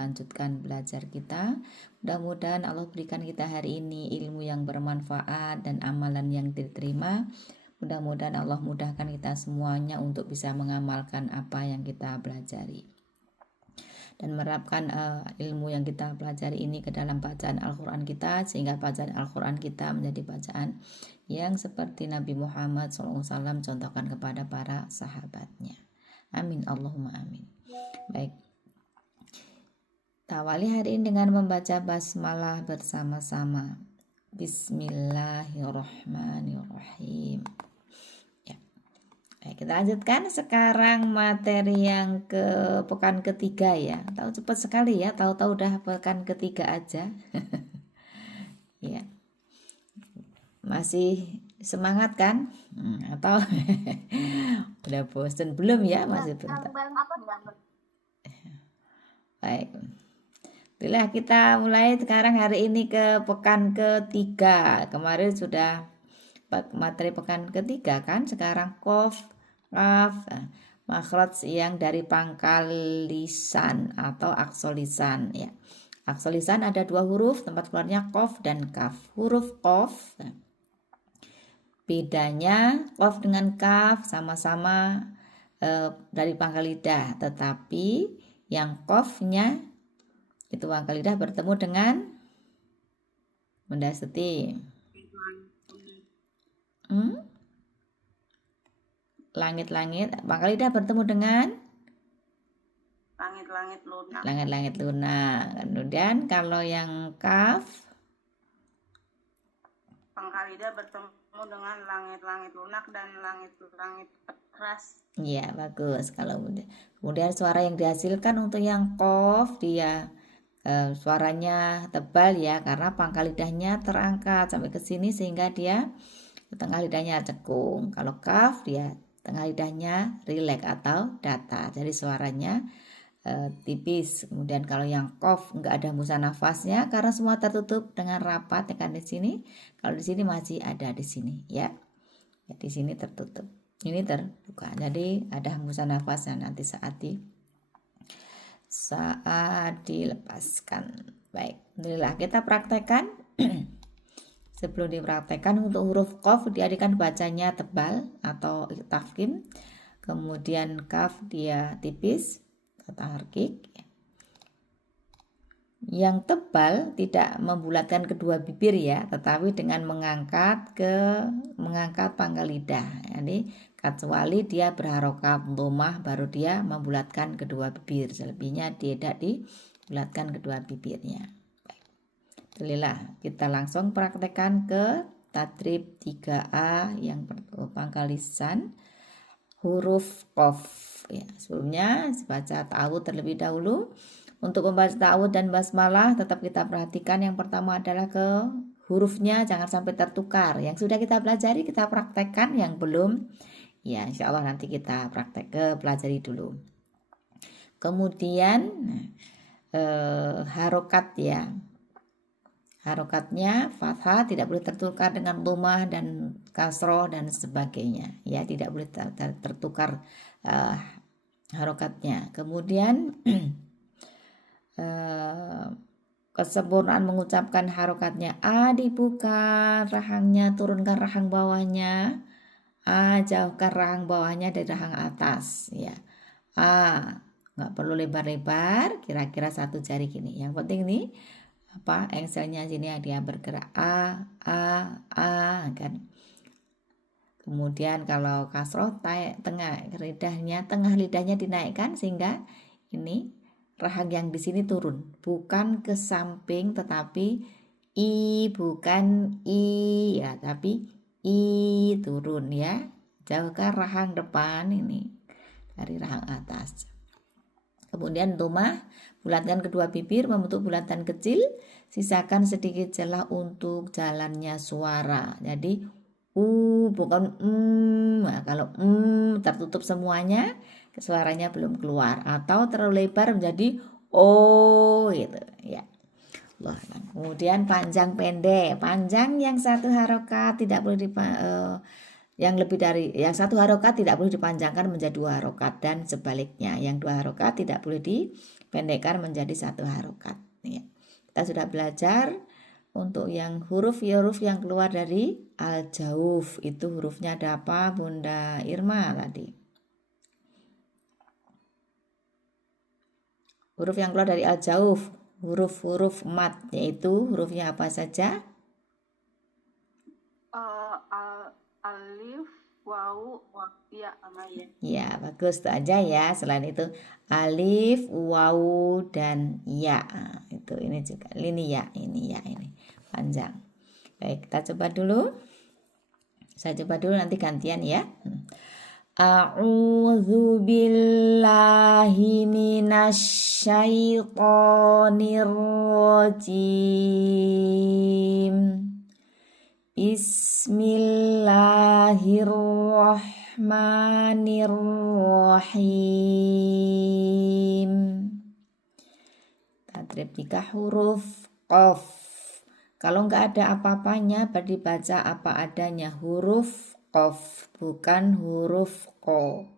melanjutkan belajar kita. Mudah-mudahan Allah berikan kita hari ini ilmu yang bermanfaat dan amalan yang diterima. Mudah-mudahan Allah mudahkan kita semuanya untuk bisa mengamalkan apa yang kita pelajari dan menerapkan ilmu yang kita pelajari ini ke dalam bacaan Al-Quran kita, sehingga bacaan Al-Quran kita menjadi bacaan yang seperti Nabi Muhammad SAW contohkan kepada para sahabatnya. Amin Allahumma amin. Baik, awali hari ini dengan membaca basmalah bersama-sama. Bismillahirrahmanirrahim. Baik, kita lanjutkan sekarang materi yang ke pekan ketiga ya. Tahu cepat sekali ya, tahu-tahu udah pekan ketiga aja. Ya. Masih semangat kan? Atau udah bosan belum ya? Masih bentar. Baik. Bila kita mulai sekarang hari ini ke pekan ketiga. Kemarin sudah materi pekan ketiga kan, sekarang qaf, qaf, makhraj yang dari pangkal lisan atau aqsal lisan ya. Aqsal lisan ada dua huruf, tempat keluarnya qaf dan kaf. Huruf qaf, bedanya qaf dengan kaf sama-sama dari pangkal lidah, tetapi yang qafnya itu pangkal lidah bertemu dengan Bunda Seti. Langit-langit, pangkal lidah bertemu dengan langit-langit lunak. Langit-langit lunak. Kemudian kalau yang kaf, pangkal lidah bertemu dengan langit-langit lunak dan langit-langit keras. Iya, bagus. Kemudian suara yang dihasilkan untuk yang qaf dia suaranya tebal ya, karena pangkal lidahnya terangkat sampai ke sini sehingga dia tengah lidahnya cekung. Kalau kaf dia tengah lidahnya rileks atau datar, jadi suaranya tipis. Kemudian kalau yang qaf nggak ada hembusan nafasnya karena semua tertutup dengan rapat ya kan di sini. Kalau di sini masih ada di sini ya. Di sini tertutup, ini terbuka. Jadi ada hembusan nafasnya nanti saat dilepaskan. Baik, alhamdulillah kita praktekkan. Sebelum dipraktekkan, untuk huruf qaf diadakan bacanya tebal atau tafkhim, kemudian kaf dia tipis atau taharkik. Yang tebal tidak membulatkan kedua bibir ya, tetapi dengan mengangkat pangkal lidah. Jadi kecuali dia berharokat dhammah baru dia membulatkan kedua bibir. Selebihnya tidak dibulatkan kedua bibirnya. Alhamdulillah, kita langsung praktekkan ke tadrib 3A yang pangkal lisan huruf qaf ya. Sebelumnya baca ta'awudz terlebih dahulu. Untuk membaca ta'awudz dan basmalah tetap kita perhatikan yang pertama adalah ke hurufnya jangan sampai tertukar. Yang sudah kita pelajari kita praktekkan, yang belum ya insya Allah nanti kita pelajari dulu. Kemudian harokat ya. Harokatnya fathah tidak boleh tertukar dengan dhammah dan kasroh dan sebagainya ya, tidak boleh tertukar harokatnya. Kemudian kesempurnaan mengucapkan harokatnya, a dibuka rahangnya, turunkan rahang bawahnya, a jauhkan rahang bawahnya dari rahang atas ya. A nggak perlu lebar-lebar, kira-kira satu jari gini. Yang penting nih engselnya sini dia bergerak a kan. Kemudian kalau kasroh tengah lidahnya dinaikkan sehingga ini rahang yang di sini turun, bukan ke samping tetapi bukan ya, tapi turun ya. Jauhkan rahang depan ini dari rahang atas. Kemudian dhammah, bulatkan kedua bibir membentuk bulatan kecil, sisakan sedikit celah untuk jalannya suara. Jadi bukan Nah, kalau tertutup semuanya, suaranya belum keluar, atau terlalu lebar menjadi o gitu ya. Kemudian panjang pendek. Panjang yang satu harokat tidak boleh yang satu harokat tidak boleh dipanjangkan menjadi dua harokat, dan sebaliknya yang dua harokat tidak boleh pendekkan menjadi satu harokat ya. Kita sudah belajar untuk yang huruf yang keluar dari al-jauf, itu hurufnya ada apa Bunda Irma tadi? Huruf yang keluar dari al-jauf, huruf-huruf mat, yaitu hurufnya apa saja? Alif, wawu, ya, sama ya. Ya, bagus, itu aja ya. Selain itu alif, wawu, dan ya. Itu ini juga. Ini ya, ini panjang. Baik, kita coba dulu. Saya coba dulu, nanti gantian ya. A'udzu billahi minasyaitonir rajim. Bismillahirrahmanirrahim. Tadrib 3 huruf qaf. Kalau nggak ada apa-apanya berarti baca apa adanya, huruf qaf, bukan huruf ko.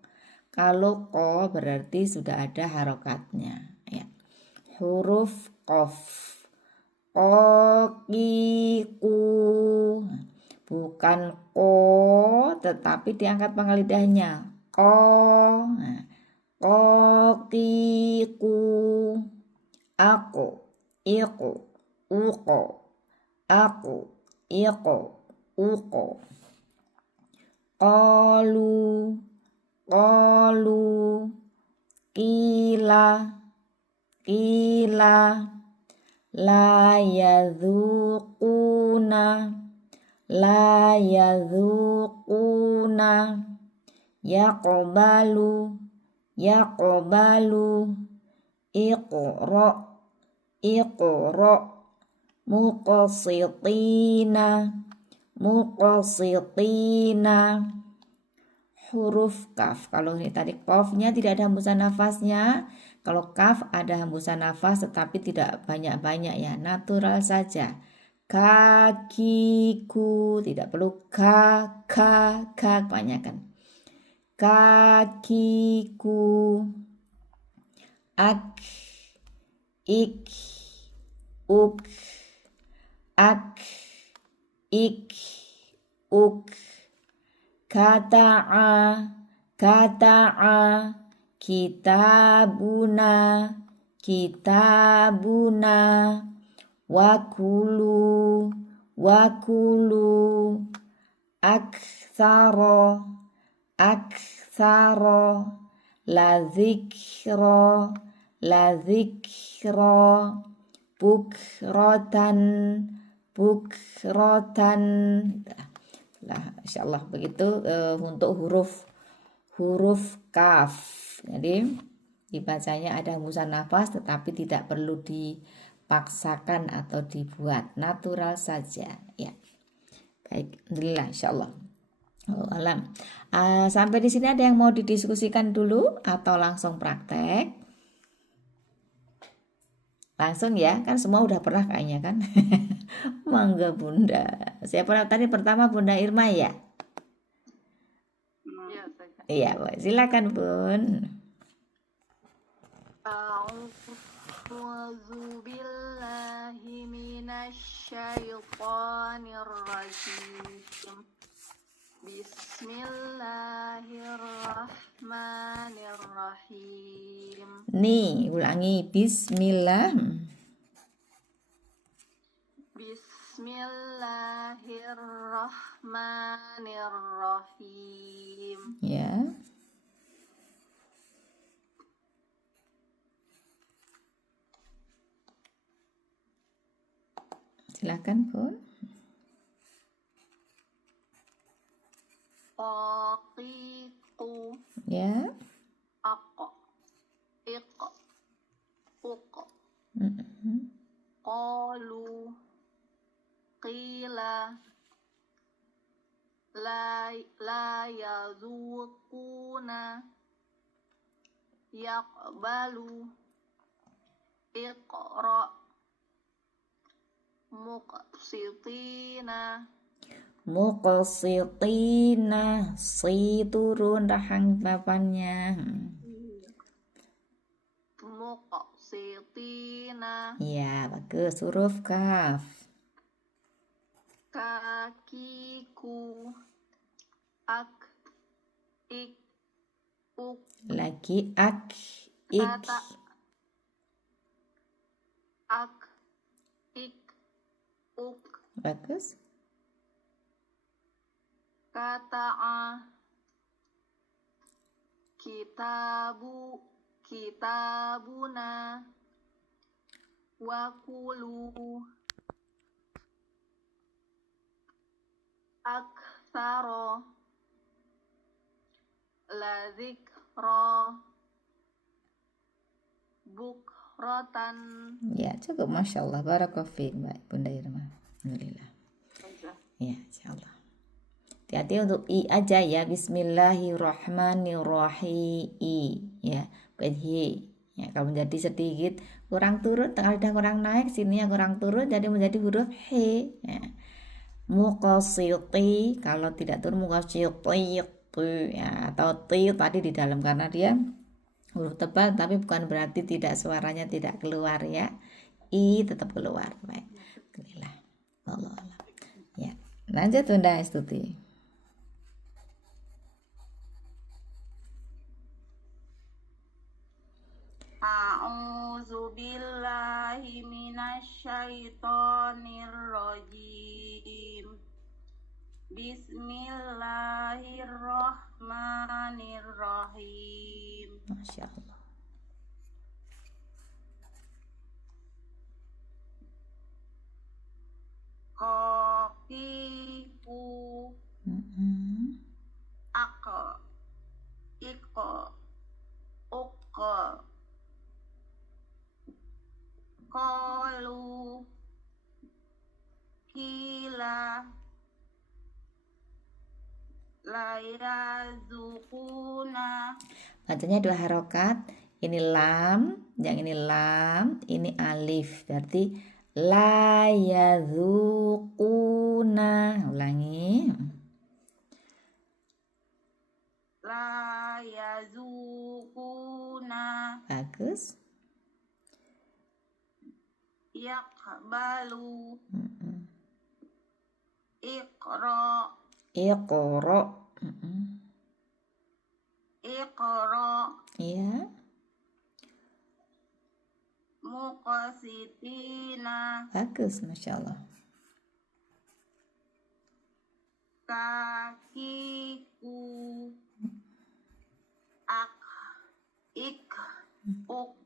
Kalau ko berarti sudah ada harokatnya ya. Huruf qaf. Kokiku, bukan ko tetapi diangkat pangkal lidahnya, ko. Kokiku, aku, iku, uko, aku, iku, uko. Qalu, qila, la yadzuquna, yaqbalu, iqra, muqsitina. Huruf kaf, kalau ini tadi qafnya tidak ada hembusan nafasnya, kalau kaf ada hembusan nafas tetapi tidak banyak-banyak ya, natural saja. Kakiku, tidak perlu ka, kebanyakan. Kakiku, ak, ik, uk, ak, ik, uk. Kata'a, kitabuna, wakulu, aktsaro, ladzikro, bukrotan. Nah, insyaallah begitu untuk huruf kaf. Jadi dibacanya ada hembusan nafas tetapi tidak perlu dipaksakan atau dibuat, natural saja ya. Baik, alhamdulillah insyaallah. Alam. Sampai di sini ada yang mau didiskusikan dulu atau langsung praktek? Langsung ya, kan semua udah pernah kayaknya kan. Mangga Bunda. Siapa tadi pertama Bunda Irma ya? Iya, silakan Bun. A'udzu billahi minasyaitonir rajim. Bismillahirrahmanirrahim. Nih, ulangi bismillah. Bismillahirrahmanirrahim. Ya. Silakan Bun. Qaqiqu, Ya. aku, iqo, uko. Qalu, qila, la yazuquna, yaqbalu, iqra, Muqsitina, si turun rahang papannya. muqsitina. Ya, bagus. Huruf kaf. Kakiku. Ak. Ik. Uk. Lagi ak, ik. Kata. Ak. Ik. Uk. Bagus. Kata a. Kitabu. Kitabuna. Wakulu. Aksaro. La zikra. Bukratan. Ya, cukup. Masya Allah. Barakallahu fiik, Mbak Bunda Irma. Alhamdulillah. Ya, insyaallah. Hati-hati untuk i aja ya. Bismillahirrahmanirrahim. Ya, bukan hi. Ya, kalau menjadi sedikit kurang turun, tengah lidah kurang naik, sini yang kurang turun jadi menjadi huruf he. Ya. Muqassiti, kalau tidak turun muqassiti ya, atau ti tadi di dalam karena dia huruf tebal, tapi bukan berarti tidak, suaranya tidak keluar ya. I tetap keluar. Baik. Alhamdulillah. Allah Allah. Ya. Lanjut Bunda Astuti. A'udzu billahi minasyaitonir rajim. Bismillahirrahmanirrahim. Masya Allah. Qaqiku. Ak. Ik. Uk. Qalu. Kila. Layazukuna. Bacanya 2 harokat. Ini lam, yang ini lam, ini alif. Berarti la yazukuna. Ulangi. La yazukuna. Bagus. Yaqbalu. Iqra. Iqra. Iqra. Ya. Muqsitina. Bagus, Masya Allah. Kakiku. Ak. Ik. Uk.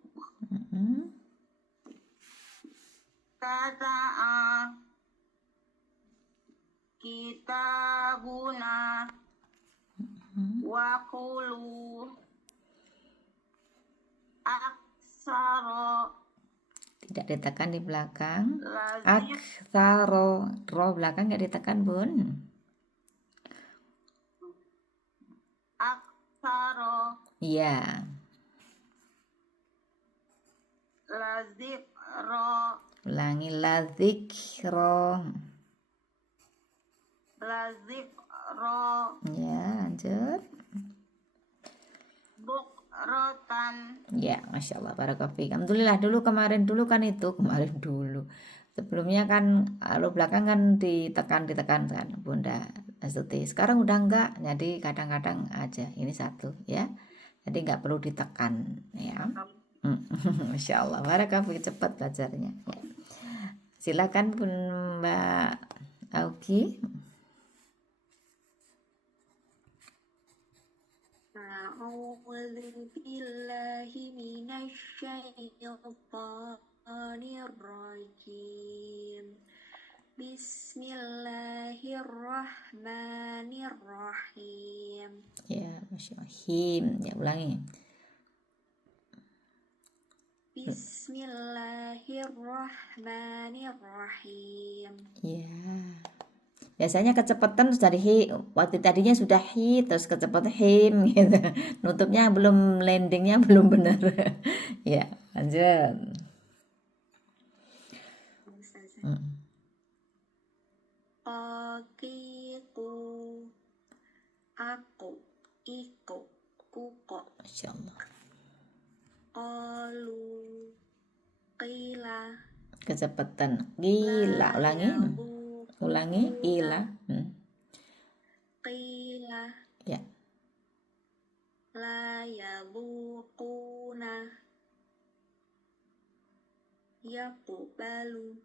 Kata a. Kitabuna. Wakulu. Aksaro. Tidak ditekan di belakang. Lazim. Aktsaro. Ro belakang nggak ditekan, Bun. Aksaro. Iya. Lazikro. Ulangi la dzikra. Lazikro. Ya, lanjut. Bukrotan. Ya, Masya Allah, barakallahu fiik. Alhamdulillah. Kemarin dulu kan. Sebelumnya kan lalu belakang kan ditekan kan Bunda Astuti. Sekarang udah enggak, jadi kadang-kadang aja. Ini satu ya. Jadi enggak perlu ditekan ya. Masya Allah, barakallahu fiik, cepat belajarnya ya. Silakan Bun Mbak Auki. A'udzu billahi minasyaitonir rajim. Bismillahirrahmanirrahim. Ya, Masya Allah. Him, ya ulangi. Bismillahirrahmanirrahim. Ya. Biasanya kecepatan dari hi, waktu tadinya sudah hi, terus kecepatan him gitu. Nutupnya belum, landingnya belum benar. Ya, lanjut. Kakiku. Aku. Iku. Kuko. Masya Allah. Qalu. kecepatan. Gila, ulangi. Ulangi, ila. Qila Ya. la yabuquna yaqbalu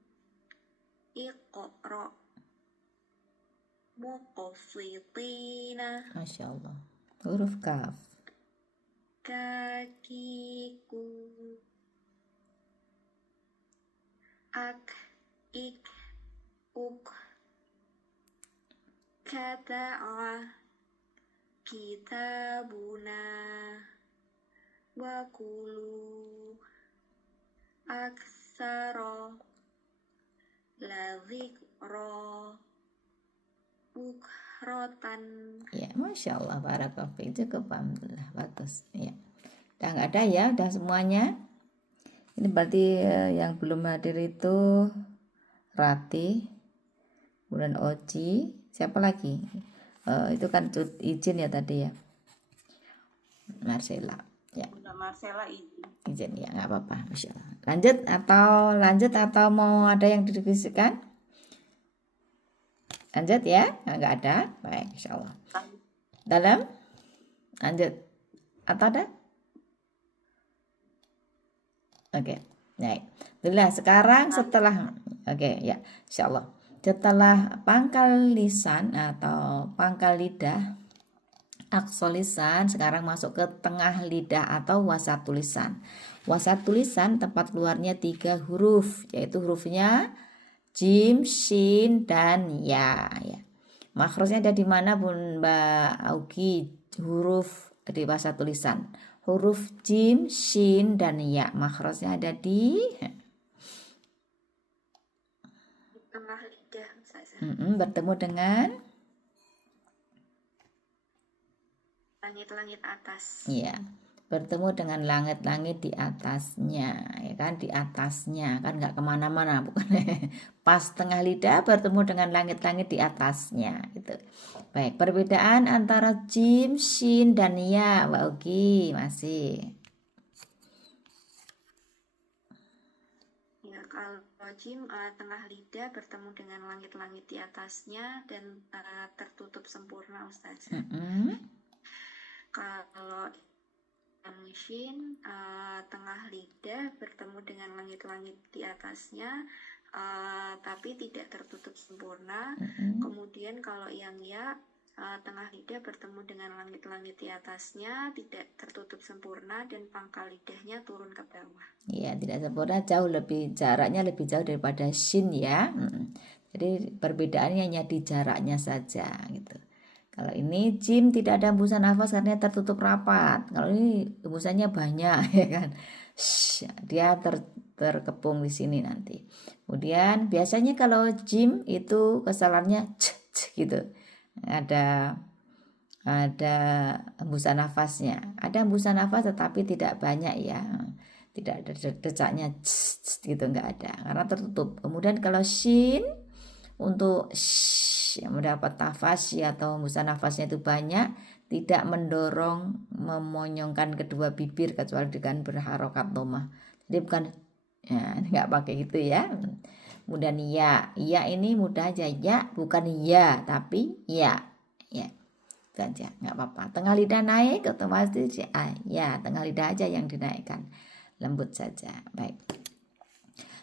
iqra muqsitina Masya Allah. Huruf kaf. kakiku ak ik uk kata'a kitabuna wakulu aksara lazikra bukhrotan. Ya, Masya Allah, barakallahu. Cukup, alhamdulillah, bagus. Ya, udah nggak ada ya, udah semuanya. Ini berarti yang belum hadir itu Rati, kemudian Oci, siapa lagi? Itu kan izin ya tadi ya, Marcella. Ya, Bunda Marcella izin. izin ya, nggak apa-apa, Masya Allah. Lanjut atau mau ada yang didiskusikan? Lanjut ya, nggak ada, baik, Insya Allah. Dalam, lanjut atau ada? Oke, baik. Alhamdulillah, sekarang setelah ya, Insya Allah. Setelah pangkal lisan atau pangkal lidah, aqsal lisan, sekarang masuk ke tengah lidah atau wasatul lisan. Wasatul lisan tempat keluarnya 3 huruf, yaitu hurufnya jim, shin, dan ya. Makhrajnya ada di mana, Bun Mbak Augi? Huruf di wasatul lisan. Huruf jim, shin, dan ya. Makhrajnya ada di Tengah lidah saja. bertemu dengan Langit-langit atas. ya, bertemu dengan langit-langit di atasnya, ya kan, di atasnya kan nggak kemana-mana, bukan. Pas tengah lidah bertemu dengan langit-langit di atasnya gitu. Baik, perbedaan antara jim, shin, dan ya, Mbak Ugi masih. Ya, kalau jim tengah lidah bertemu dengan langit-langit di atasnya dan tertutup sempurna, Ustaz. Kalau yang shin tengah lidah bertemu dengan langit-langit di atasnya tapi tidak tertutup sempurna. Kemudian kalau yang ya tengah lidah bertemu dengan langit-langit di atasnya tidak tertutup sempurna dan pangkal lidahnya turun ke bawah. Ya, tidak sempurna, jaraknya lebih jauh daripada shin ya. Jadi perbedaannya hanya di jaraknya saja gitu. Kalau ini jim tidak ada hembusan nafas karena tertutup rapat. Kalau ini hembusannya banyak ya kan. Dia terkepung di sini nanti. Kemudian biasanya kalau jim itu kesalahannya gitu. Ada hembusan nafasnya. Ada hembusan nafas tetapi tidak banyak ya. Tidak ada decaknya gitu, nggak ada karena tertutup. Kemudian kalau shin untuk yang mendapat nafas ya, atau hembusan nafasnya itu banyak, tidak mendorong memonyongkan kedua bibir kecuali dengan berharokat domah. Jadi bukan ya, nggak pakai gitu ya. Kemudian ya ini mudah aja, ya bukan ya tapi ya saja, nggak apa-apa. Tengah lidah naik otomatis ya tengah lidah aja yang dinaikkan, lembut saja. Baik,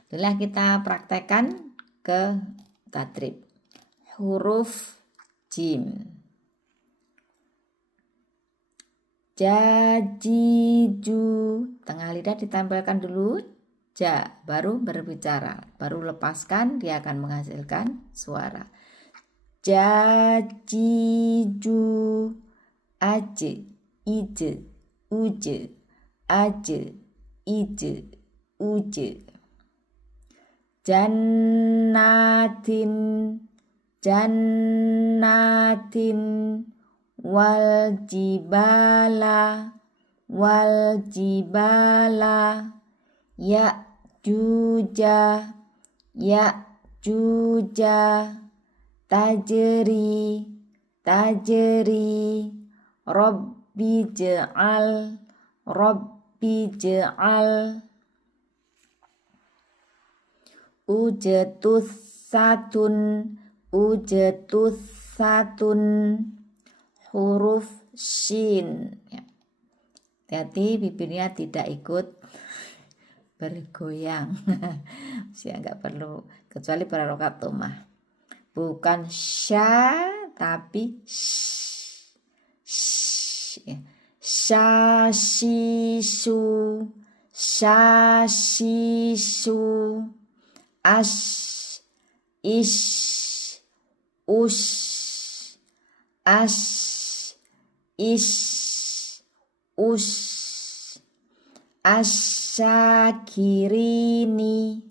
setelah kita praktekkan ke tadrib. Huruf jim, jajiju, tengah lidah ditempelkan dulu, ja, baru berbicara, baru lepaskan, dia akan menghasilkan suara. Jajiju, aje, ije, uje, aje, ije, uje. Jannatin, jannatin, wal jibala, ya juja, tajri, rabbi ja'al, ujetussatun, ujetussatun, huruf shin. Ya. Hati-hati bibirnya tidak ikut bergoyang. Ya nggak perlu, kecuali pada rokat tomah. Bukan sya tapi sh. Ya. Syashisu, syashisu, ash, ish, ush, ash, ish, ush, asyakirini,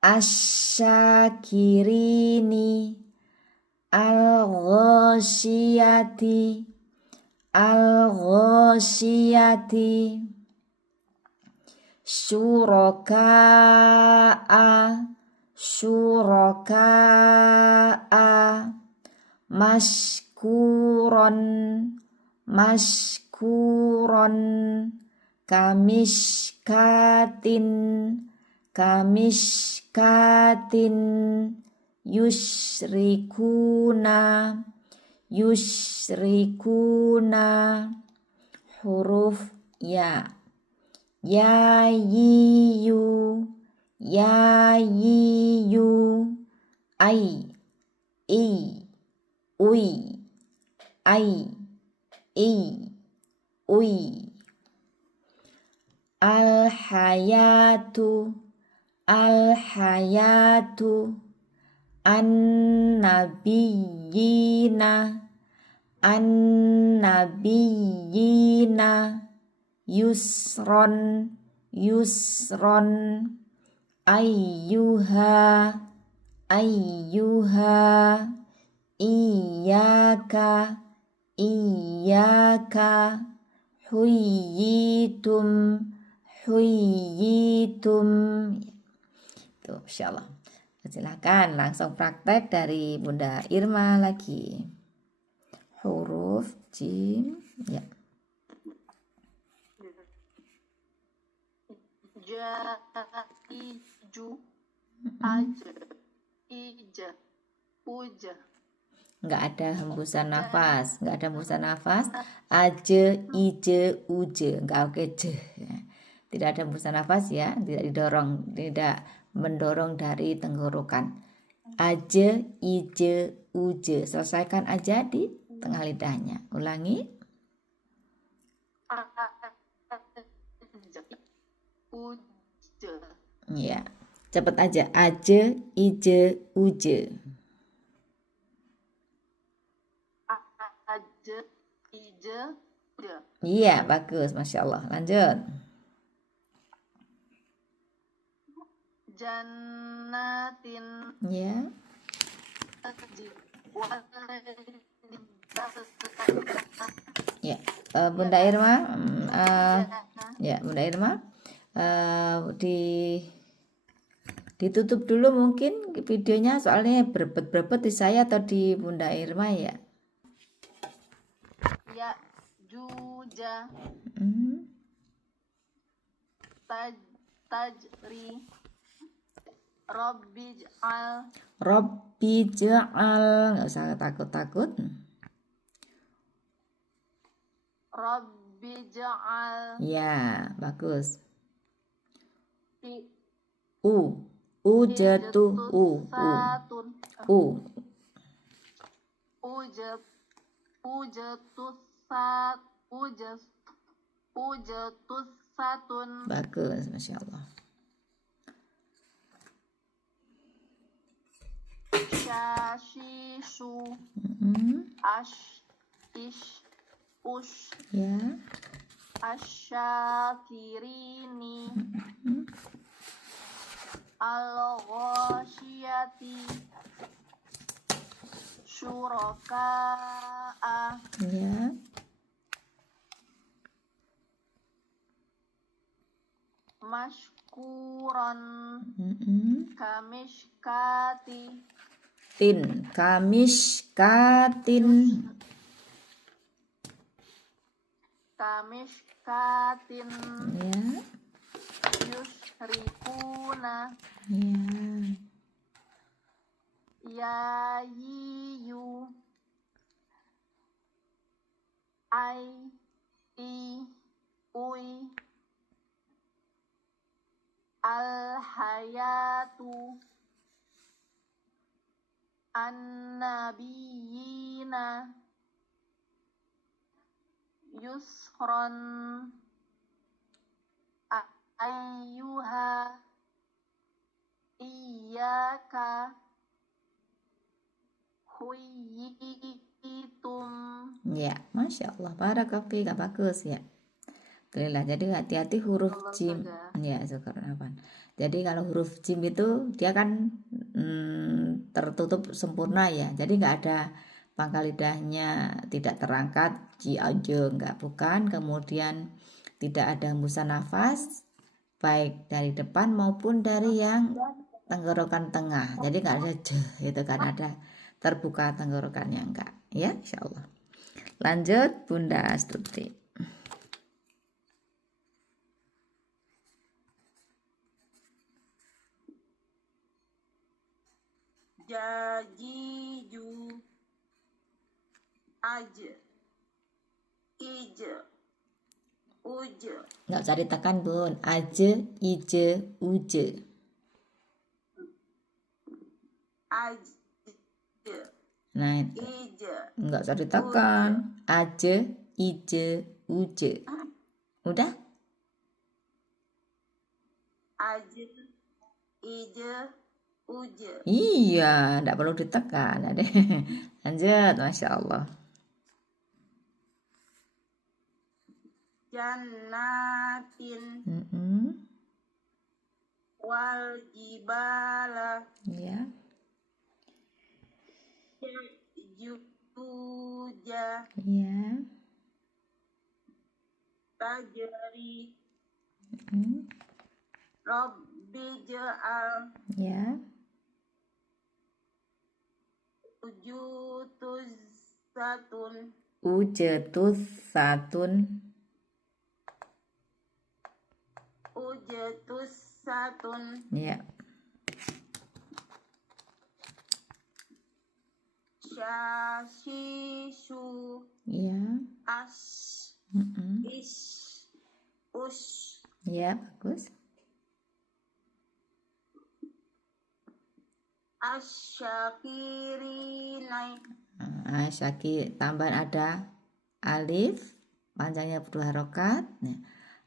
asyakirini, al-ghasyiyati, al-ghasyiyati, syuraka'a, syuraka'a, mashkuron, mashkuron, kamishkatin, kamishkatin, yusyrikuna, yusyrikuna, huruf ya. Ya yiyu, ya yiyu, ai, i, ui, ai, i, ui. Al-hayatu, al-hayatu, an-nabiyina, an-nabiyina, yusron, yusron, ayyuha, ayyuha, iyaka, iyaka, huyyitum, huyyitum. Tuh, insyaallah. Silakan langsung praktek dari Bunda Irma lagi. Huruf jim, ya. Ja, iju, aja, ija, uja. Nggak ada hembusan nafas, nggak ada hembusan nafas. Aje, ije, uje, nggak oke je. Tidak ada hembusan nafas ya, tidak didorong, tidak mendorong dari tenggorokan. Aje, ije, uje. Selesaikan aja di tengah lidahnya. Ulangi. Uja. Ya, cepat aja. Aje, ije, uje. Aja, ija, uja. Iya, bagus, masya Allah. Lanjut. Jannatin, Ya, ya. Bunda Irma, ya Bunda Irma, ditutup dulu mungkin videonya, soalnya berebet-berebet di saya atau di Bunda Irma ya. ya, juja, tajri, Robbij'al, Robbi ja'al, nggak usah takut-takut. Robbij'al, Ya, bagus. fi- Ujatu, satun, ujatus satun, bagus, masya Allah. syashisu, ish, ush, Ya, asyakirini, al-ghasyiyati, syuraka'a, ya, mashkuran, kamishkati, kamishkatin, kamishkatin, ya, yusrikuna, ya. ya, yi, yu, ai, i, ui, al hayatu, an nabiyina, yusron, ayyuha, iyaka, huyitum. Ya, Masya Allah, barakallahu, gak bagus ya. Alhamdulillah. Jadi hati-hati huruf Allah jim. saja. Ya, syukur. Jadi kalau huruf jim itu dia kan tertutup sempurna ya. Jadi nggak ada pangkal lidahnya tidak terangkat, ji aja nggak, bukan. Kemudian tidak ada hembusan nafas baik dari depan maupun dari yang tenggorokan tengah. Jadi nggak ada itu kan, ada terbuka tenggorokannya enggak. Ya, insya Allah. Lanjut Bunda Astuti. Jajiju, aj, ij, uj, Nggak usah ditekan Bun. Aje, ije, uje. aj, Nah, ij, nggak usah ditekan. Aje, ije, uje. Udah? aj, ij, uj, Iya, nggak perlu ditekan. Adek. Lanjut, Masya Allah. jannatin, wal jibala, Ya, juja, ya. tajri, Mm, rabbi ja'al, Ya, ujutus satun, ujetus satun. ujetus satun, Ya, syashishu, ya. ash, ish, ush, Ya, bagus. asyakirinai, Syaki tambahan ada alif, panjangnya 2 harokat. Nah,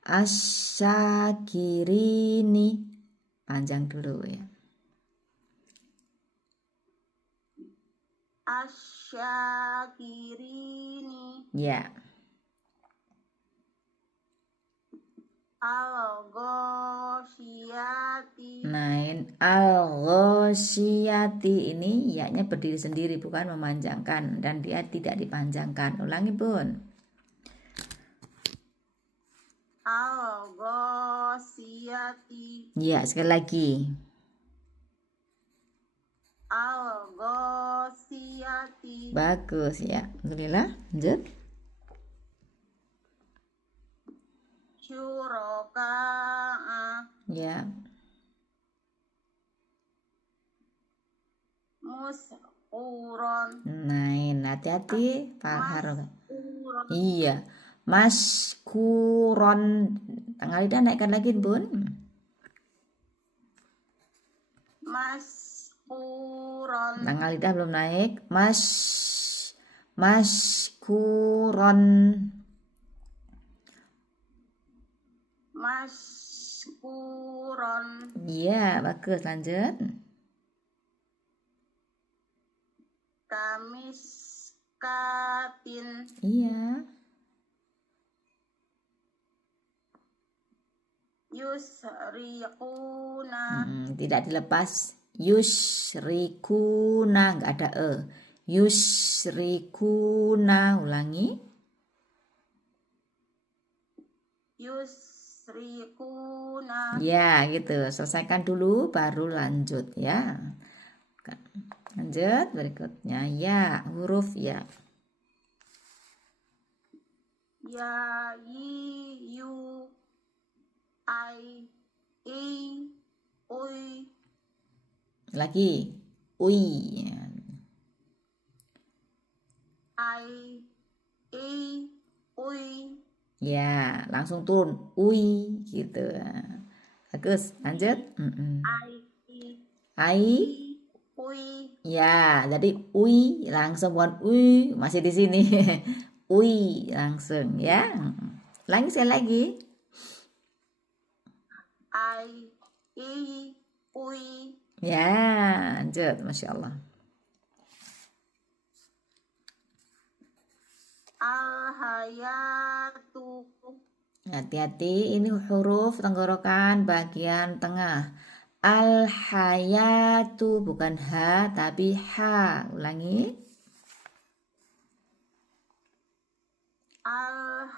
asyakirini, panjang dulu ya. asyakirini, Ya, al-ghosyati, nain al-ghosyati, ini ya-nya berdiri sendiri bukan memanjangkan, dan dia tidak dipanjangkan. Ulangi Bun. al-ghosyati, Ya, sekali lagi. al-ghosyati, Bagus ya. Alhamdulillah. Lanjut. syuroka'a, Ya, mus'uron, nain, hati-hati Pak harokat. mas'uron, Iya, maskuron. Tengah lidah naikkan lagi Bun. mas'uron, Tengah lidah belum naik. Maskuron. maskuron, Iya, bagus. Lanjut. kamiskatin, Iya. yusriquna, Tidak dilepas. Yusrikuna, nggak ada e. Yusrikuna, ulangi. yusriquna, Ya, gitu. Selesaikan dulu baru lanjut ya. Lanjut berikutnya ya, huruf ya. ya, yi, yu, ai, i, ui, Lagi. Ui. Ya. ai, i, ui, Ya, langsung turun. Ui gitu. Bagus, lanjut. ai, i, Ai. ui, Ya, jadi ui langsung bukan ui masih di sini. Ui langsung ya. Lagi sekali lagi. ai, i, ui, Ya, lanjut. Masya Allah. al-hayatu, Hati-hati, ini huruf tenggorokan bagian tengah. Al-hayatu bukan ha tapi ha. Ulangi.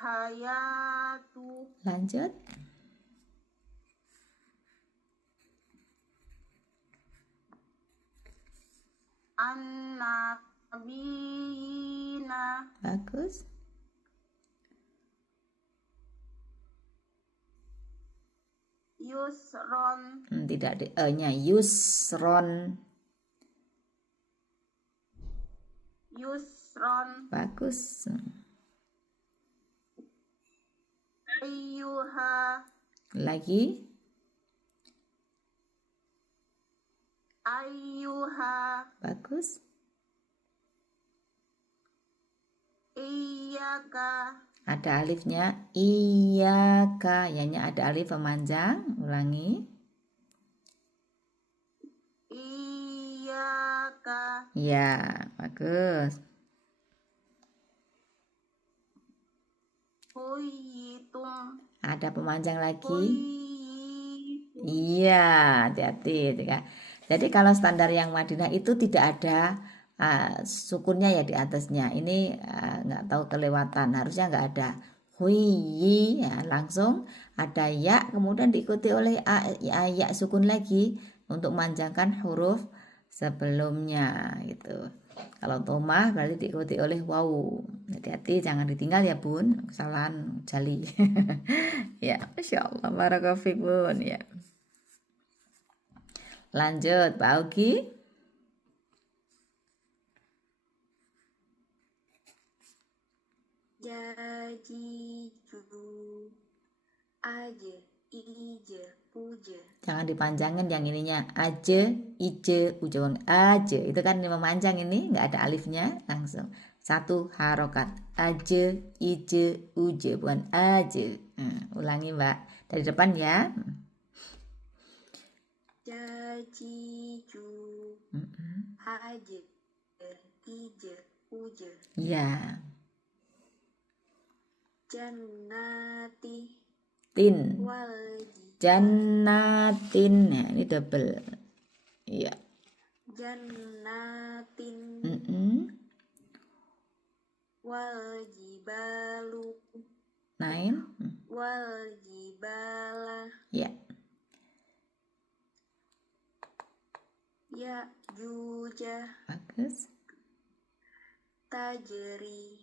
al-hayatu, Lanjut. an-nabiyina, Bagus. yusron, Tidak ada e-nya. Yusron. yusron, Bagus. ayyuha, Lagi. ayyuha, Bagus. iyyaka, Ada alifnya. Iyaka. Yanya ada alif pemanjang. Ulangi. iyyaka, Ya, bagus. huyitum, Ada pemanjang lagi. huyitum, Iya, hati-hati. Jadi kalau standar yang Madinah itu tidak ada sukunnya ya di atasnya. Ini nggak tahu kelewatan. Harusnya nggak ada. Hui, ya, langsung ada ya, kemudian diikuti oleh ya sukun lagi untuk memanjangkan huruf sebelumnya gitu. Kalau tomah berarti diikuti oleh waw. Hati-hati jangan ditinggal ya bun, kesalahan jali. Ya, Masya Allah, barakallahu ya. Lanjut, Pak Augi. Jajiju, aje, ije, uje. Jangan dipanjangin yang ininya aje, ije, uje, aje. Itu kan memanjang ini, nggak ada alifnya, langsung satu harokat. Aje, ije, uje, bukan aje. Ulangi Mbak dari depan ya. Jajiju, aje, ije, uje. Ya. Jannati, Tin. walji, Jannatin. Nah, ini double. Iya. jannatin, waljibalu, Nain. waljibala, Ya. ya juja, Bagus. tajri,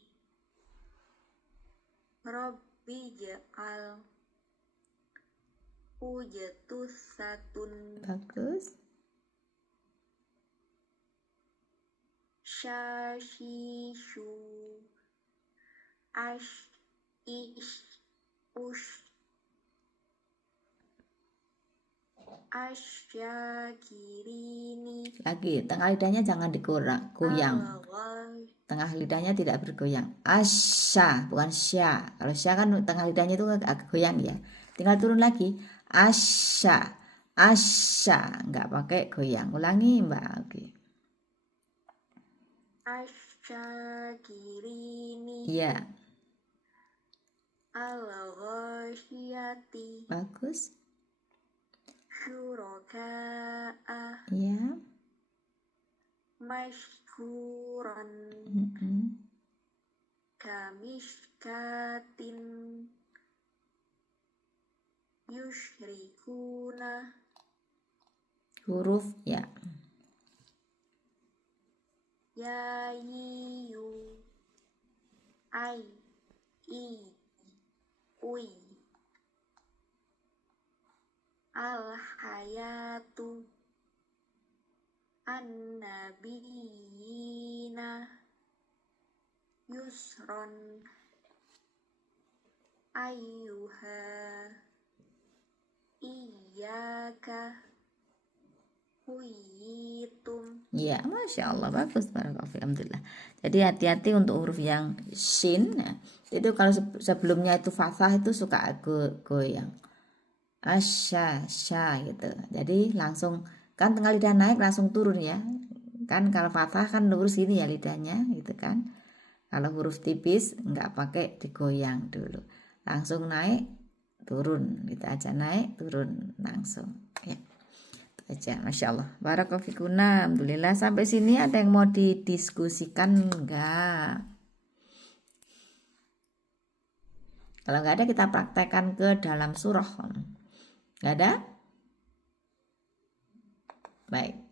Robbi ja'al, ujatus satun, Bagus. syashishu, ash, ish, ush, asyakirini, Lagi, tengah lidahnya jangan dikurang, goyang. alawal, Tengah lidahnya tidak bergoyang. Asya, bukan sya. Kalau sya kan tengah lidahnya itu agak goyang ya. Tinggal turun lagi. Asya, asya, nggak pakai goyang. Ulangi Mbak. Oke. asyakirini, Iya, al-ghasyiyati, bagus. syuraka'a, Iya. mashkuran, kamishkatin, yushrikuna, Huruf ya. yayiyu, ai, i, ui, al-hayatu, an-nabiyina, yusron ayyuha iyyaka huyitum. Ya, Masya Allah, bagus, barakallahu. Alhamdulillah. Jadi hati-hati untuk huruf yang shin. Nah, itu kalau sebelumnya itu fathah itu suka goyang. Asya, sya gitu. Jadi langsung kan tengah lidah naik langsung turun ya. Kan kalau fathah kan lurus ini ya lidahnya gitu kan. Kalau huruf tipis nggak pakai digoyang dulu. Langsung naik, turun. Gitu aja, naik, turun langsung. Ya. Aja, Masya Allah, barakofikuna. Alhamdulillah, sampai sini ada yang mau didiskusikan enggak? Kalau enggak ada kita praktekkan ke dalam surah. Enggak ada? Baik,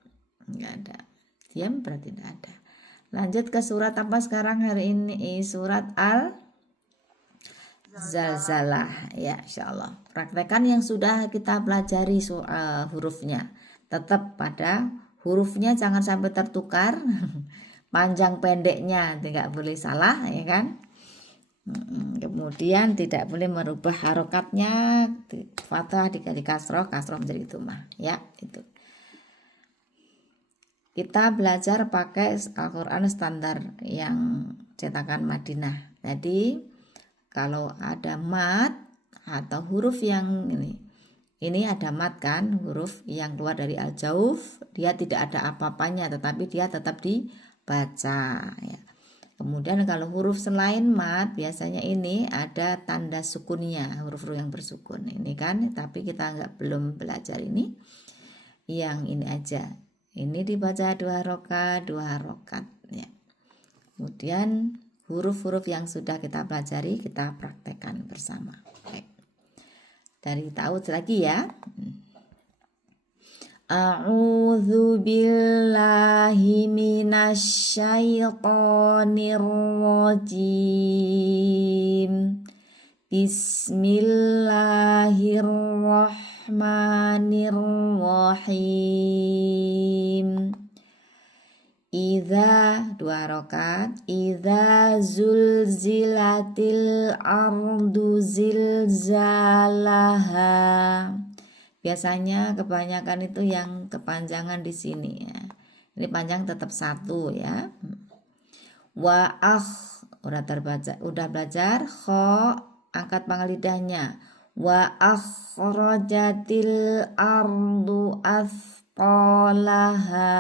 enggak ada. Diam berarti enggak ada. Lanjut ke surat apa sekarang hari ini? Surat Zalzalah. Ya, Insya Allah. Praktekkan yang sudah kita pelajari hurufnya. Tetap pada hurufnya jangan sampai tertukar. Panjang pendeknya tidak boleh salah, ya kan? Kemudian tidak boleh merubah harokatnya. Fathah dikali kasroh, kasroh menjadi dhammah. Ya, itu. Kita belajar pakai Al-Quran standar yang cetakan Madinah. Jadi kalau ada mat atau huruf yang ini ada mat kan, huruf yang keluar dari al-jauf, dia tidak ada apa-apanya tetapi dia tetap dibaca ya. Kemudian kalau huruf selain mat biasanya ini ada tanda sukunnya, huruf-huruf yang bersukun ini kan, tapi kita belum belajar ini. Yang ini aja. Ini dibaca 2 harokat ya. Kemudian huruf-huruf yang sudah kita pelajari kita praktekkan bersama. Baik. Dari ta'awudz lagi ya. A'udzu billahi minasyaitonir rajim. Bismillahirrahmanirrahim. Idza 2 harokat. Idza zulzilatil ardu zilzalaha. Biasanya kebanyakan itu yang kepanjangan di sini ya. Ini panjang tetap 1 ya. Udah belajar kho, angkat pangkal lidahnya. Wa akhrajatil ardu athqalaha.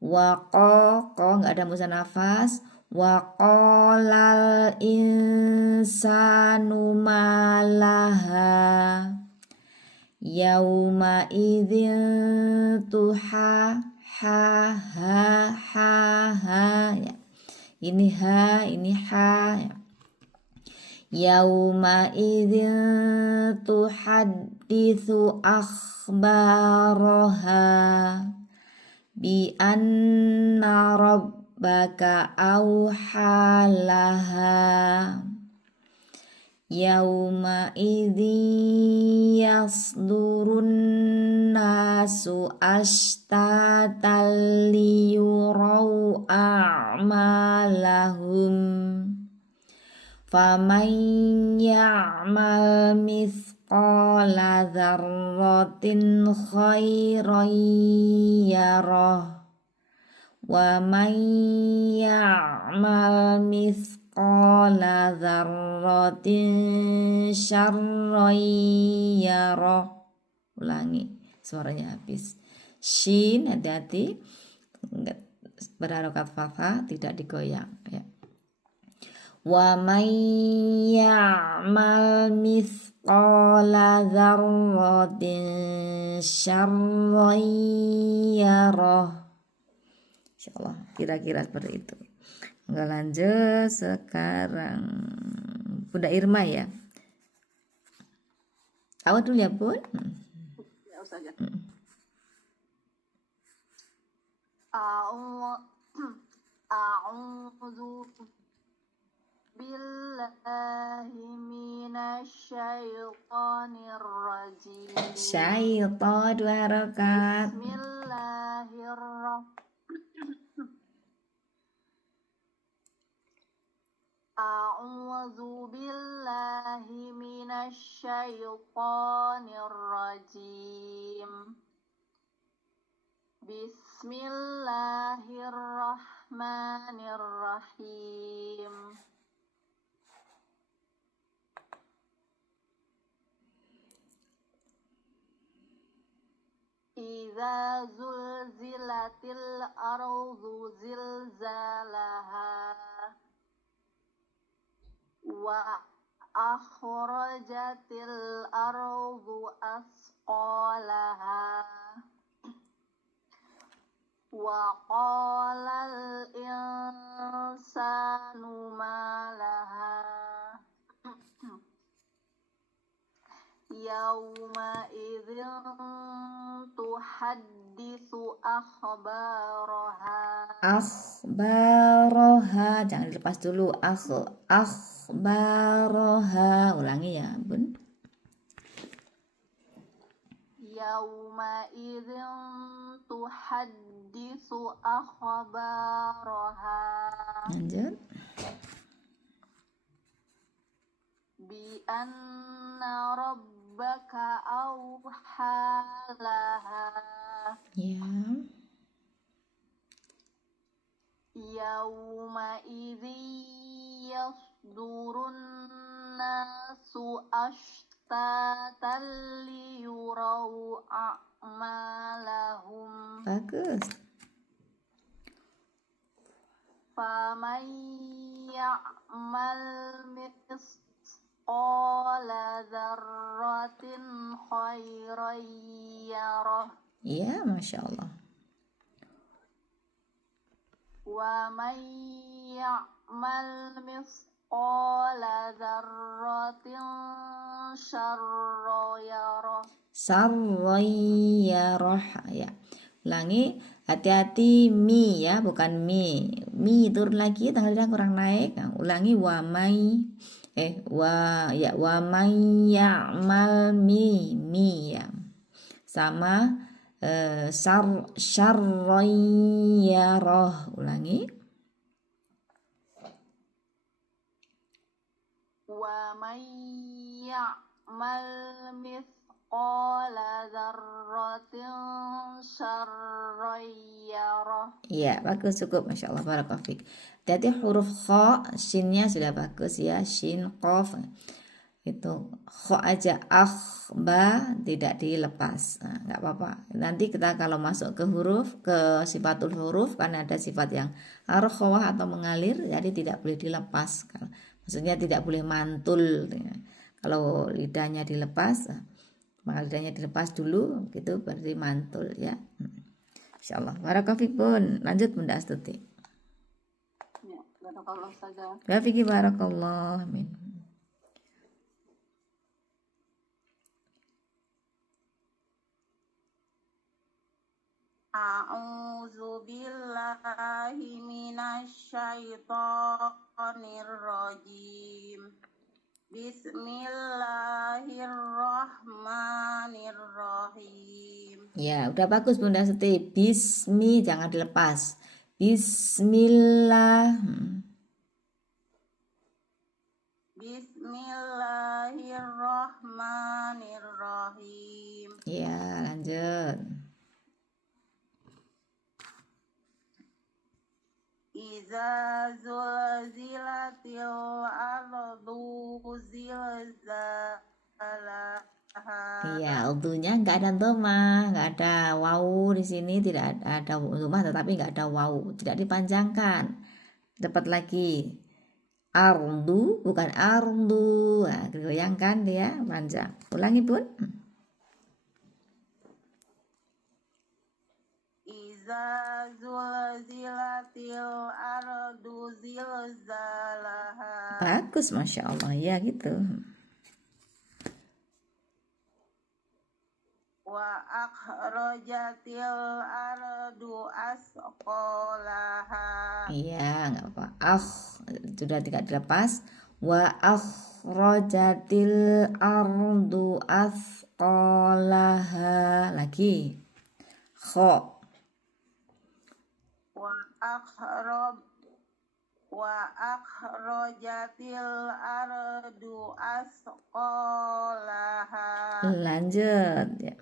Wa ko nggak ada musa nafas. Wa qolal insanu malaha. Yauma idzin tuha ha ha ha ha ya. Ini ha, ini ha ya. Yauma idzin tuhadditsu akhbaraha bi anna rabbaka awhalaha. Yauma idzi yasdurun nasu ashtatan liyurau a'malahum. Faman ya'mal mithqala dzarratin khairan yarah. Wa man ya'mal mithqala dzarratin syarran yarah. Ulangi, suaranya habis. Shin, hati-hati, berharokat fathah, tidak digoyang ya. Wa man ya'mal mithqala dzarratin syarran yarah. Insyaallah kira-kira seperti itu. Enggak, lanjut sekarang Bunda Irma ya. Tahu dulu ya Bun. Ya Ustazah. A'udzu billahi minasyaitonir rajim. Syaitan 2 harokat. A'udzu billahi minasyaitonir rajim. Bismillahirrahmanirrahim. Idza zulzilatil ardu zilzalaha wa akhrajatil ardu asqalaha wa qalal insanu ma laha yauma idzin tuhaddisu akhbaraha. Akhbaroha, jangan dilepas dulu. Akhbaroha, ulangi ya bun. Yauma idzin tuhaddisu akhbaraha Lanjut. bi anna rabbaka awhalaha Ya. yauma idzi yasdurun nasu ashtatan liyurau a'malahum Bagus. faman ya'mal mithqala dzarratin khairan yarah Ya, Masya Allah. wa man ya'mal mithqala dzarratin syarran yarah. Sarrayyarah, ya. Ulangi, hati-hati mi ya, bukan mi. Mi turun lagi, tanggal lidah kurang naik. Nah, ulangi wa may ya'mal mi ya. Sama syarrayyarah. Ulangi. Wa man ya'mal mithqala dzarratin syarran yarah. Iya, bagus, cukup. Masya Allah, barakallahu. Hati-hati huruf kha, shinnya sudah bagus ya, shin, qaf. Itu kha aja, ba tidak dilepas. Nah, nggak apa-apa. Nanti kita kalau masuk ke huruf, ke sifatul huruf, kan ada sifat yang arkhawah atau mengalir, jadi tidak boleh dilepas. Maksudnya tidak boleh mantul. Kalau lidahnya dilepas, maka lidahnya dilepas dulu, gitu berarti mantul ya. Insyaallah. Barakallahu. Lanjut Bunda Astuti. Ya, barakallahu saja. Ya fiki barakallah. Amin. A'udzu billahi minasyaitonir rajim. Bismillahirrahmanirrahim. Ya, udah bagus Bunda Seti. Bismi jangan dilepas. Bismillah. Bismillahirrahmanirrahim. Ya, lanjut. Iza zulzilatil ardu zilzalaha. Iya, aldunya nggak ada doma, nggak ada wawu di sini, tidak ada doma, tetapi nggak ada wawu, tidak dipanjangkan. Dapat lagi, ardu bukan ardu, nah, digoyangkan dia panjang. Ulangi Bun. Iza zulzilatil ardu zilzalaha. Bagus, Masya Allah, ya gitu. Wa akhrajatil ardu asqalaha. Iya, nggak apa. Sudah tidak dilepas. Wa akhrajatil ardu asqalaha. Lagi. Kho. Wa akhraj wa akhrajatil ardu asqalaha. Lanjut ya.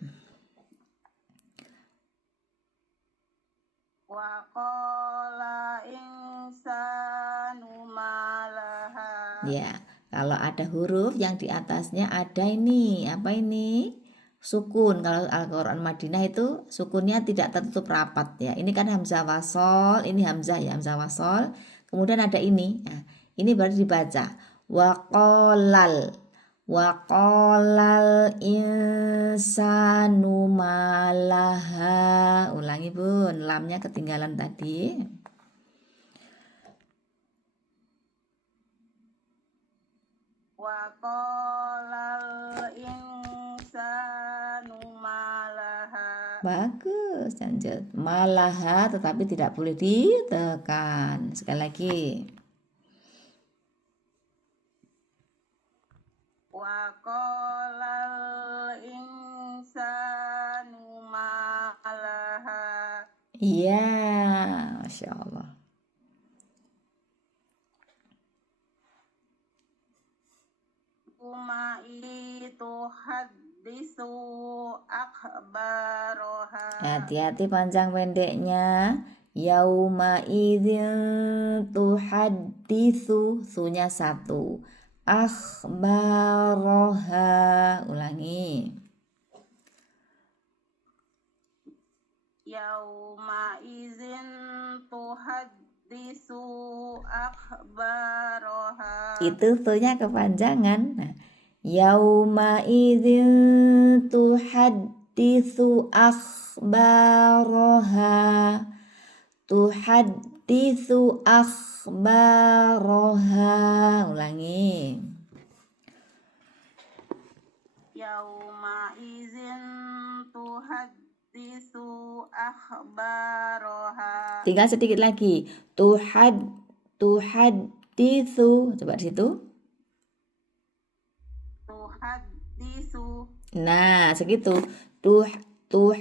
Wa qala insanu malaha. Ya, kalau ada huruf yang di atasnya ada ini, apa ini? Sukun. Kalau Al-Quran Madinah itu sukunnya tidak tertutup rapat ya. Ini kan hamzah wasol, ini hamzah ya, hamzah wasol. Kemudian ada ini. Nah, ini baru dibaca. Waqolal insanu malaha. Ulangi Bun, lamnya ketinggalan tadi. Wa qolal insanu malaha. Bagus, lanjut. Malaha tetapi tidak boleh ditekan. Sekali lagi. Wa qolal insanu malaha. Iya, Masya Allah. Itu hadisu akhbaroha. Hati-hati panjang pendeknya. Yauma idzin tuhaditsu, sunya satu. Akhbaroha. Ulangi. Yauma idzin tuhaddisu akhbaroha. Itu sunya kepanjangan. Nah, yauma idzin tuhaditsu akhbaroha. Tuhaditsu akhbaroha. Ulangi. Yauma idzin tuhaddisu akhbaroha. Tinggal sedikit lagi. Tuhaditsu. Coba di situ. Tuhaddisu. Nah, segitu. Tuhaditsu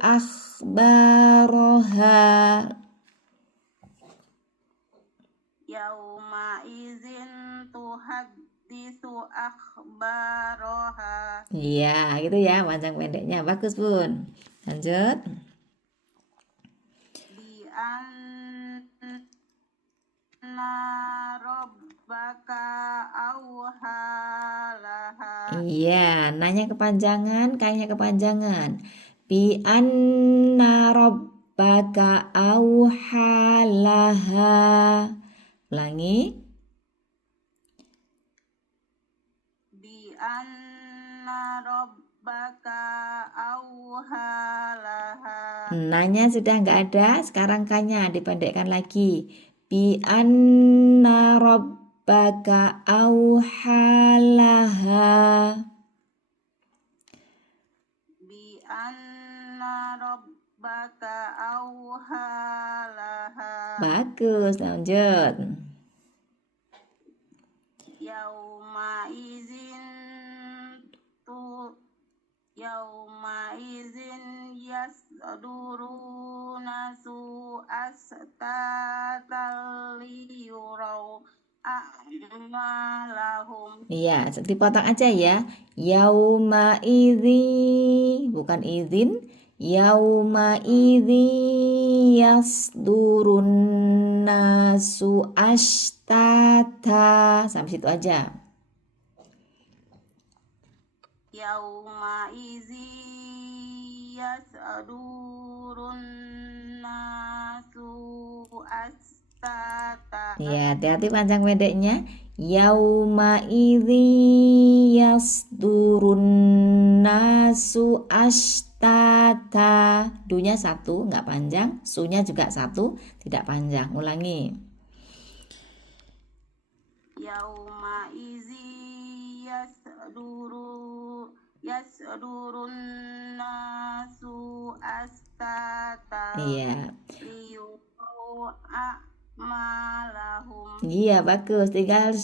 akhbaroha. Yauma idzin tuhaddisu akhbaroha. Iya, gitu ya panjang pendeknya. Bagus, Bun. Lanjut. Bi anna rabbaka awhalaha. Iya, nanya kepanjangan, kayaknya kepanjangan. Bi anna rabbaka awhalaha. Ulangi. Bi anna rabbaka awhalaha. Nanya sudah nggak ada, sekarang kanya dipendekkan lagi. Bi anna rabbaka awhalaha. Bi anna rabbaka awhalaha. Bagus, lanjut. Yauma izin yasduruna su'astatal liyurau a'malahum. Iya, dipotong aja ya. Yauma idzi, bukan izin. Yauma idzi yasdurun nasu ashtata. Sampai situ aja. Yauma izi yas'adurun nasu astata. Ya, hati-hati panjang pendeknya. Yauma idzi yasdurun nasu ashtata. Dunya satu, nggak panjang. Sunya juga satu, tidak panjang. Ulangi. Yauma izi yas'adurun nasu astata. Iya. Liyurau a'malahum. Iya, bagus. Tinggal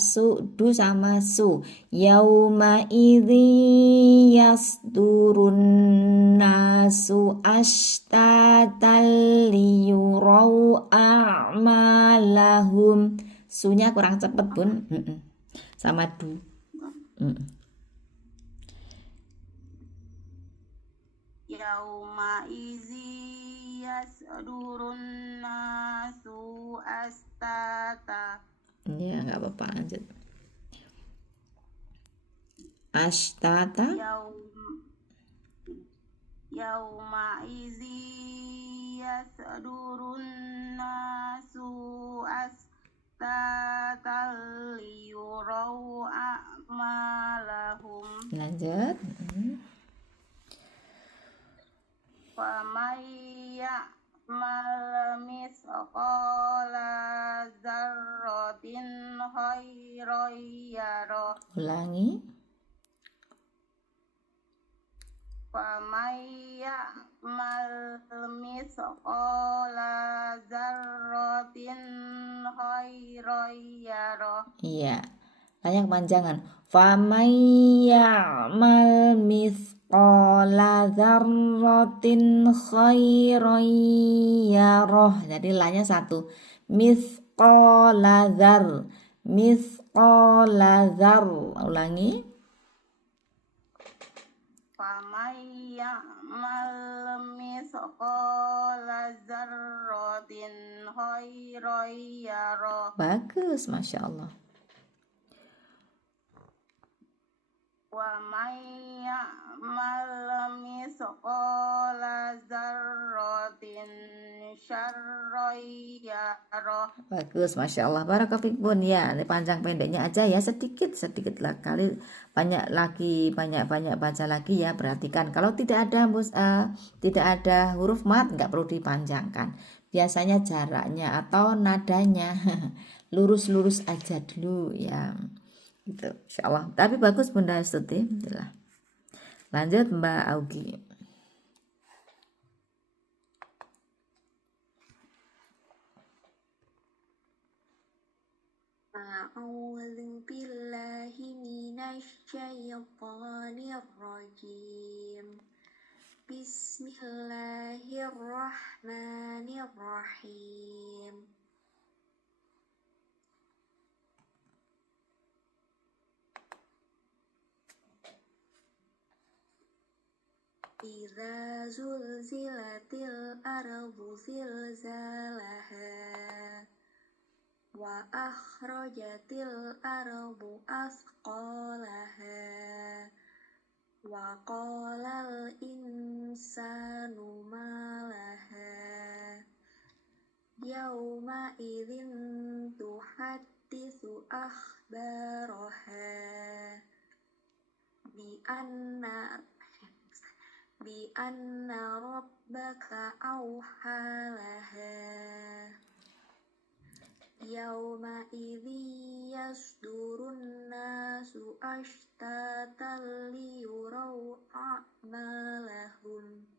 du sama su. Yauma idzi yasdurun nasu ashtatal liyurau liyurau a'malahum. Sunya kurang cepet bun. Sama du. Yauma izi yasdurun nasu astata. Ya nggak apa-apa, lanjut. Ashtata. Yauma izi yasdurun nasu astata liyurau a'malahum. Lanjut. Faman ya'mal misqala dzarratin khairan yarah. Ulangi. Faman ya'mal misqala dzarratin khairan yarah. Iya, banyak panjangan. Faman ya'mal mithqala dzarratin khairan yarah. Jadi lanya satu. Mithqala dzar. Mithqala dzar. Ulangi. Faman ya'mal misqala dzarratin khairan yarah. Bagus, Masya Allah. Wa man ya'mal misqala dzarratin syarran yarah. Bagus, Masya Allah. Barakallahu ya. Ini panjang pendeknya aja ya, sedikit lah kali, banyak baca lagi ya. Perhatikan kalau tidak ada huruf mat nggak perlu dipanjangkan. Biasanya jaraknya atau nadanya lurus aja dulu ya. Gitu, Insya Allah. Tapi bagus Bunda Astuti. Lanjut Mbak Augie. A'udzu billahi minasy syaithanir rajim. Bismillahirrahmanirrahim. Idza zulzilatil ardu zilzalaha wa akhrajatil ardu asqalaha wa qalal insanu ma laha yauma idzin tuhadditsu akhbaraha bi anna rabbaka awhalaha yauma idzi yasdurun nasu ashtatan liyurau a'malahum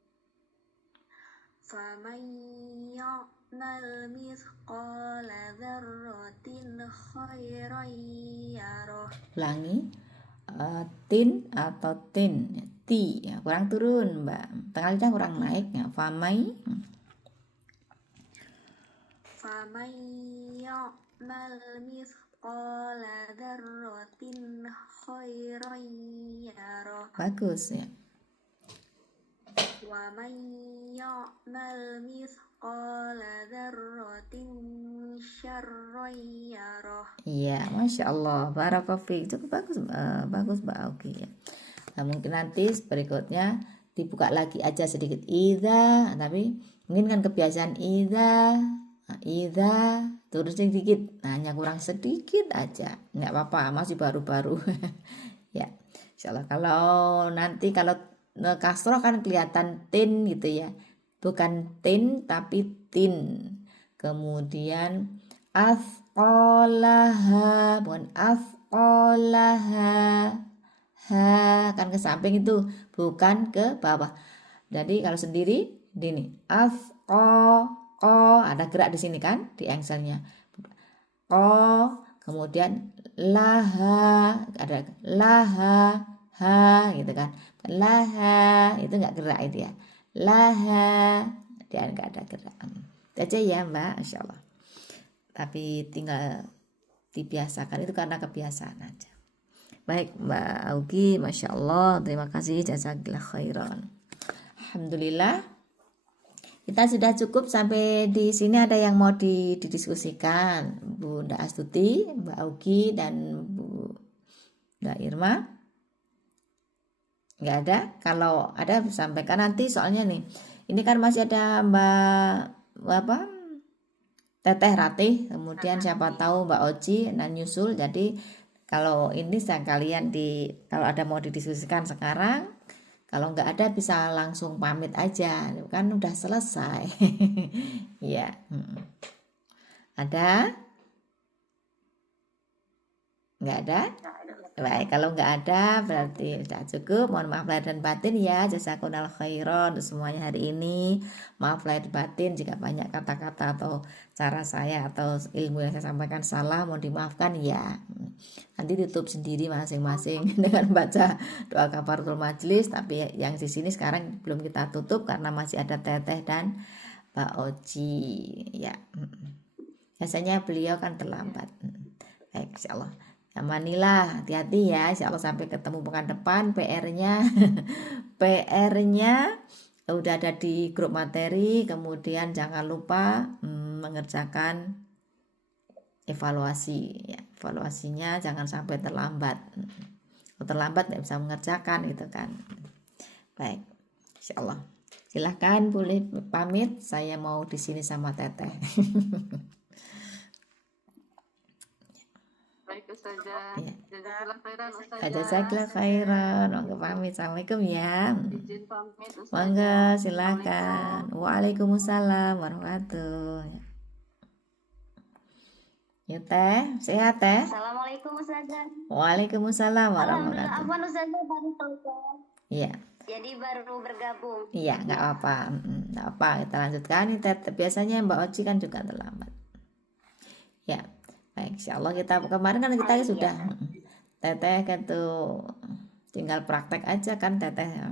faman ya'mal mithqala dzarratin khairan yarah. Ulangi. Tin atau tin, ti ya, kurang turun Mbak, tengah lidah kurang naik ya. Faman ya'mal mithqala dzarratin khairan yarah. Bagus ya. Wa man ya'mal mithqala dzarratin syarran yarah. Iya, Masya Allah, barakallahu. Cukup bagus Mbak Augie ya. Nah, mungkin nanti berikutnya dibuka lagi aja sedikit idza, tapi mungkin kan kebiasaan idza terus sedikit, hanya kurang sedikit aja, nggak apa-apa, masih baru-baru ya. Insyaallah kalau kasroh kan kelihatan tin gitu ya, bukan tin tapi tin. Kemudian asqalaha, bukan asqalaha, ha kan ke samping itu, bukan ke bawah. Jadi kalau sendiri ini ada gerak di sini kan, di engselnya. Kemudian laha, ada laha, ha gitu kan. Laha itu enggak gerak itu ya. Laha dia enggak ada gerak. Itu aja ya Mbak, Insya Allah. Tapi tinggal dibiasakan, itu karena kebiasaan aja. Baik Mbak Augi, Masya Allah, terima kasih, jazakillah khairan. Alhamdulillah, kita sudah cukup sampai di sini. Ada yang mau didiskusikan, Bunda Astuti, Mbak Augi, dan Mbak Irma? Nggak ada? Kalau ada sampaikan nanti, soalnya nih, ini kan masih ada Mbak Teteh Ratih, kemudian siapa tahu Mbak Oci dan nyusul. Jadi kalau ini sekalian kalau ada mau didiskusikan sekarang, kalau nggak ada bisa langsung pamit aja, kan udah selesai. Ya, ada? Nggak ada? Baik, kalau nggak ada berarti sudah cukup. Mohon maaf lahir dan batin ya, jazakumullah khairan untuk semuanya hari ini. Maaf lahir batin jika banyak kata-kata atau cara saya atau ilmu yang saya sampaikan salah, mohon dimaafkan ya. Nanti tutup sendiri masing-masing dengan baca doa kafaratul majelis. Tapi yang di sini sekarang belum kita tutup karena masih ada Teteh dan Mbak Oci ya. Biasanya beliau kan terlambat. Baik, insyaallah. Manila, hati-hati ya, insya Allah sampai ketemu pekan depan. PR-nya udah ada di grup materi. Kemudian jangan lupa mengerjakan evaluasi ya. Evaluasinya jangan sampai terlambat. Kalau terlambat nggak bisa mengerjakan gitu kan. Baik, insya Allah. Silahkan boleh pamit. Saya mau di sini sama Teteh. Baik Ustazah. Iya. Jazakallah khairan Ustazah. Jazakallah khairan. Monggo pamit. Assalamualaikum ya. Izin pamit Ustazah. Monggo silakan. Waalaikumsalam warahmatullahi. Ya Teh, sehat Teh? Assalamualaikum Ustazah. Waalaikumsalam Alhamdulillah, warahmatullahi. afwan Ustazah baru telepon. Iya, Jadi baru bergabung. iya nggak apa, nggak apa. Kita lanjutkan. Ini Teh, biasanya Mbak Oci kan juga terlambat. Ya, baik. Insya Allah kita kemarin kan kita sudah Teteh kan tuh tinggal praktek aja kan Teteh ya.